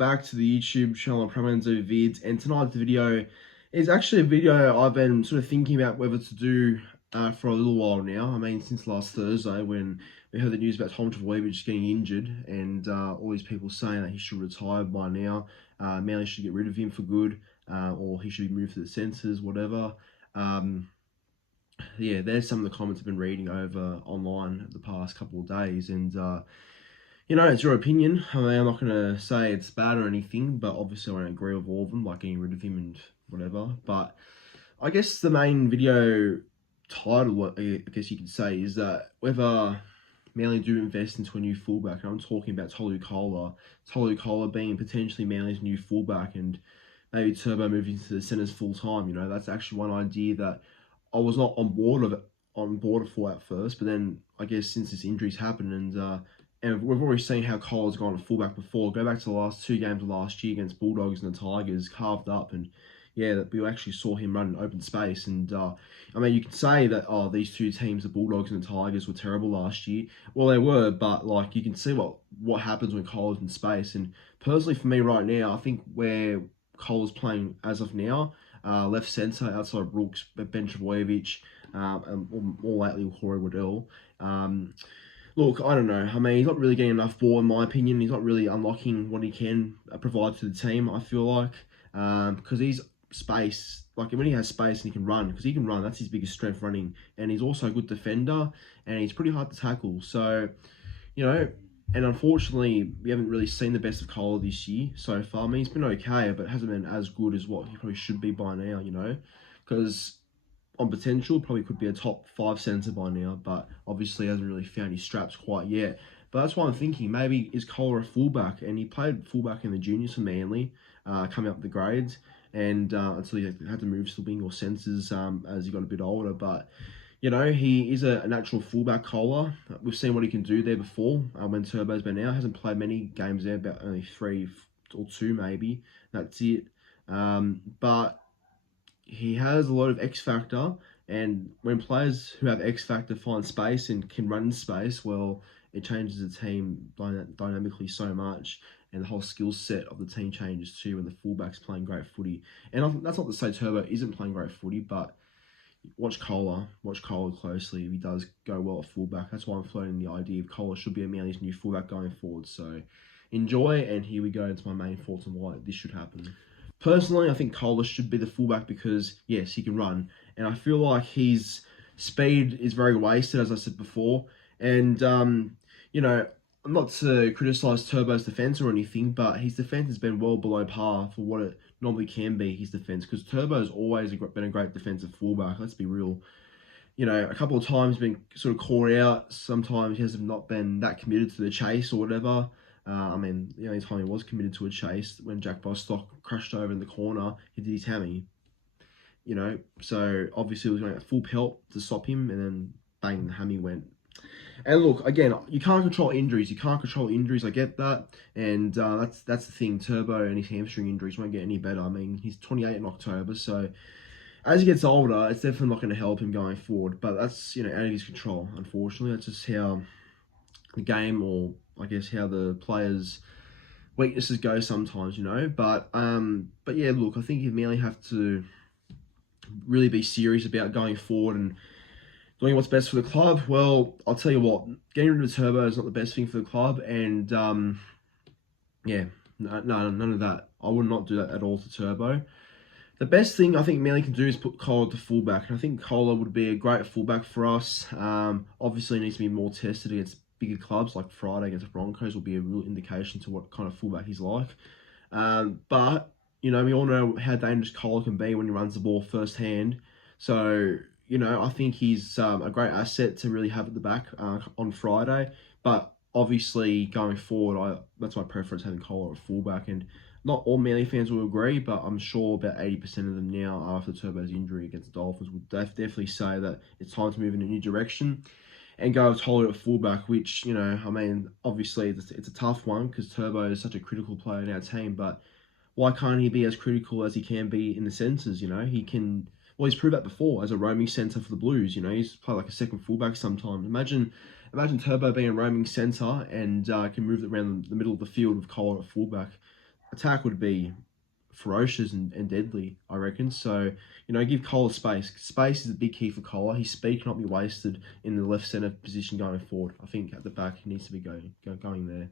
back to the YouTube channel Promenzo Vids, and tonight's video is actually a video I've been sort of thinking about whether to do for a little while now. I mean, since last Thursday when we heard the news about Tolu getting injured and all these people saying that he should retire by now, Manly should get rid of him for good, or he should be moved to the centres, whatever. Yeah, there's some of the comments I've been reading over online the past couple of days, and you know, it's your opinion. I mean, I'm not going to say it's bad or anything, but obviously I don't agree with all of them, like getting rid of him and whatever. But I guess the main video title, I guess you could say, is that whether Manly do invest into a new fullback, and I'm talking about Tolu Koula being potentially Manly's new fullback, and maybe Turbo moving to the centres full time. You know, that's actually one idea that I was not on board for at first, but then I guess since this injury's happened and we've already seen how Cole's gone to fullback before. Go back to the last two games of last year against Bulldogs and the Tigers, carved up, and yeah, we actually saw him run in open space. And I mean, you can say that these two teams, the Bulldogs and the Tigers, were terrible last year. Well, they were, but like you can see what happens when Cole is in space. And personally, for me right now, I think where Cole is playing as of now, left centre outside of Brooks, Ben Trbojevic, and more lately Corey Waddell. Look, I don't know. I mean, he's not really getting enough ball, in my opinion. He's not really unlocking what he can provide to the team, I feel like. Because he's space. Like, when he has space and he can run, because he can run, that's his biggest strength, running. And he's also a good defender, and he's pretty hard to tackle. So, you know, and unfortunately, we haven't really seen the best of Koula this year so far. I mean, he's been okay, but hasn't been as good as what he probably should be by now, you know. Because on potential, probably could be a top 5 centre by now, but obviously hasn't really found his straps quite yet. But that's why I'm thinking, maybe is Koula a fullback? And he played fullback in the juniors for Manly, coming up the grades, and until he had to move to wing or centres as he got a bit older. But, you know, he is a natural fullback, Koula. We've seen what he can do there before when Turbo's been out. Hasn't played many games there, about only 3 or 2 maybe. That's it. But he has a lot of X factor, and when players who have X factor find space and can run in space, well, it changes the team dynamically so much, and the whole skill set of the team changes too when the fullback's playing great footy. And that's not to say Turbo isn't playing great footy, but watch Koula closely. If he does go well at fullback, that's why I'm floating the idea of Koula should be a Manly's new fullback going forward. So enjoy, and here we go into my main thoughts on why this should happen. Personally, I think Koula should be the fullback because, yes, he can run. And I feel like his speed is very wasted, as I said before. And, you know, not to criticise Turbo's defence or anything, but his defence has been well below par for what it normally can be, his defence. Because Turbo's always been a great defensive fullback, let's be real. You know, a couple of times been sort of caught out. Sometimes he has not been that committed to the chase or whatever. I mean, the only time he was committed to a chase when Jack Bostock crashed over in the corner, he did his hammy. You know, so obviously he was going at full pelt to stop him, and then bang, the hammy went. And look, again, you can't control injuries. I get that, and that's the thing. Turbo and his hamstring injuries won't get any better. I mean, he's 28 in October, so as he gets older, it's definitely not going to help him going forward. But that's, you know, out of his control. Unfortunately, that's just how the game, or I guess how the players' weaknesses go sometimes, you know. But yeah, look, I think if Manly have to really be serious about going forward and doing what's best for the club, well, I'll tell you what, getting rid of Turbo is not the best thing for the club, and yeah, no, none of that. I would not do that at all to Turbo. The best thing I think Manly can do is put Koula to fullback, and I think Koula would be a great fullback for us. Obviously, he needs to be more tested against bigger clubs, like Friday against the Broncos will be a real indication to what kind of fullback he's like. But, you know, we all know how dangerous Koula can be when he runs the ball firsthand. So, you know, I think he's a great asset to really have at the back on Friday. But obviously, going forward, that's my preference, having Koula at fullback. And not all Manly fans will agree, but I'm sure about 80% of them now, after Turbo's injury against the Dolphins, would definitely say that it's time to move in a new direction and go with Tolu at fullback, which, you know, I mean, obviously it's a tough one because Turbo is such a critical player in our team, but why can't he be as critical as he can be in the centres, you know? He can, well, he's proved that before as a roaming centre for the Blues, you know? He's played like a second fullback sometimes. Imagine Turbo being a roaming centre and can move around the middle of the field with Koula at fullback. attack would be ferocious and deadly, I reckon. So, give Koula space. Space is a big key for Koula. His speed cannot be wasted in the left centre position going forward. I think at the back he needs to be going there.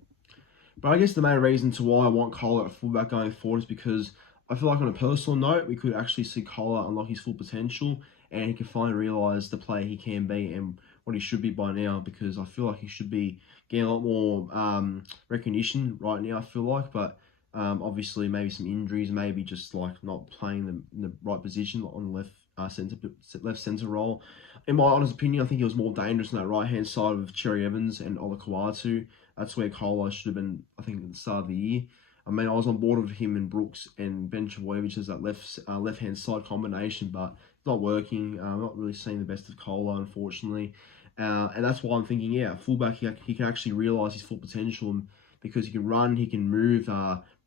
But I guess the main reason to why I want Koula at fullback going forward is because I feel like on a personal note, we could actually see Koula unlock his full potential and he can finally realise the player he can be and what he should be by now, because I feel like he should be getting a lot more recognition right now, I feel like. But obviously maybe some injuries, maybe just like not playing in the right position on the left centre role. In my honest opinion, I think he was more dangerous on that right hand side of Cherry Evans and Ola Kawatu. That's where Koula should have been, I think, at the start of the year. I mean, I was on board with him and Brooks and Ben Trbojevic as that left hand side combination, but it's not working. I'm not really seeing the best of Koula, unfortunately. And that's why I'm thinking, yeah, fullback, he can actually realise his full potential, because he can run, he can move.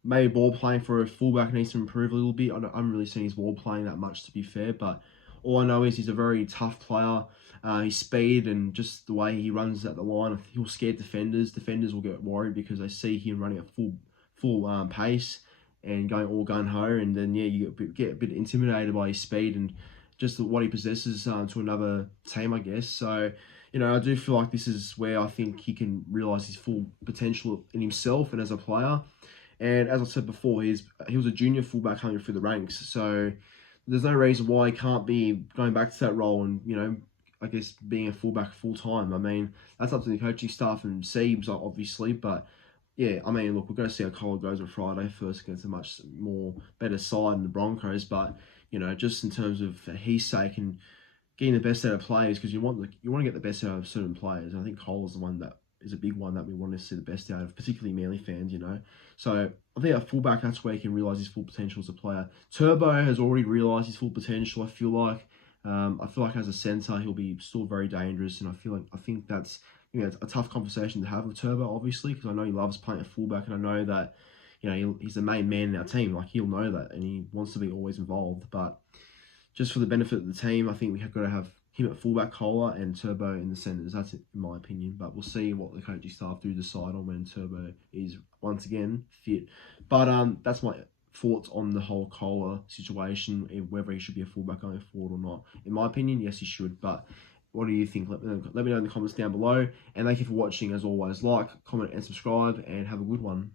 Maybe ball playing for a fullback needs to improve a little bit. I haven't really seen his ball playing that much, to be fair, but all I know is he's a very tough player. His speed and just the way he runs at the line, he'll scare defenders. Defenders will get worried because they see him running at full pace and going all gun ho, and then yeah, you get a bit intimidated by his speed and just what he possesses to another team, I guess. So, I do feel like this is where I think he can realise his full potential in himself and as a player. And as I said before, he was a junior fullback coming through the ranks, so there's no reason why he can't be going back to that role and, I guess being a fullback full time. I mean, that's up to the coaching staff and Siebes, obviously, but yeah, I mean, look, we're going to see how Koula goes on Friday first against a much more better side in the Broncos, but, just in terms of his sake and getting the best out of players, because you want to get the best out of certain players. I think Cole's the one that is a big one that we want to see the best out of, particularly Manly fans, So I think at fullback, that's where he can realise his full potential as a player. Turbo has already realised his full potential, I feel like. As a centre, he'll be still very dangerous, and I think that's it's a tough conversation to have with Turbo, obviously, because I know he loves playing at fullback, and I know that he's the main man in our team. Like, he'll know that, and he wants to be always involved. But just for the benefit of the team, I think we have got to have him at fullback, Koula, and Turbo in the centres. That's it, in my opinion. But we'll see what the coaching staff do decide on when Turbo is once again fit. But that's my thoughts on the whole Koula situation, whether he should be a fullback going forward or not. In my opinion, yes, he should. But what do you think? Let me know in the comments down below. And thank you for watching. As always, like, comment, and subscribe. And have a good one.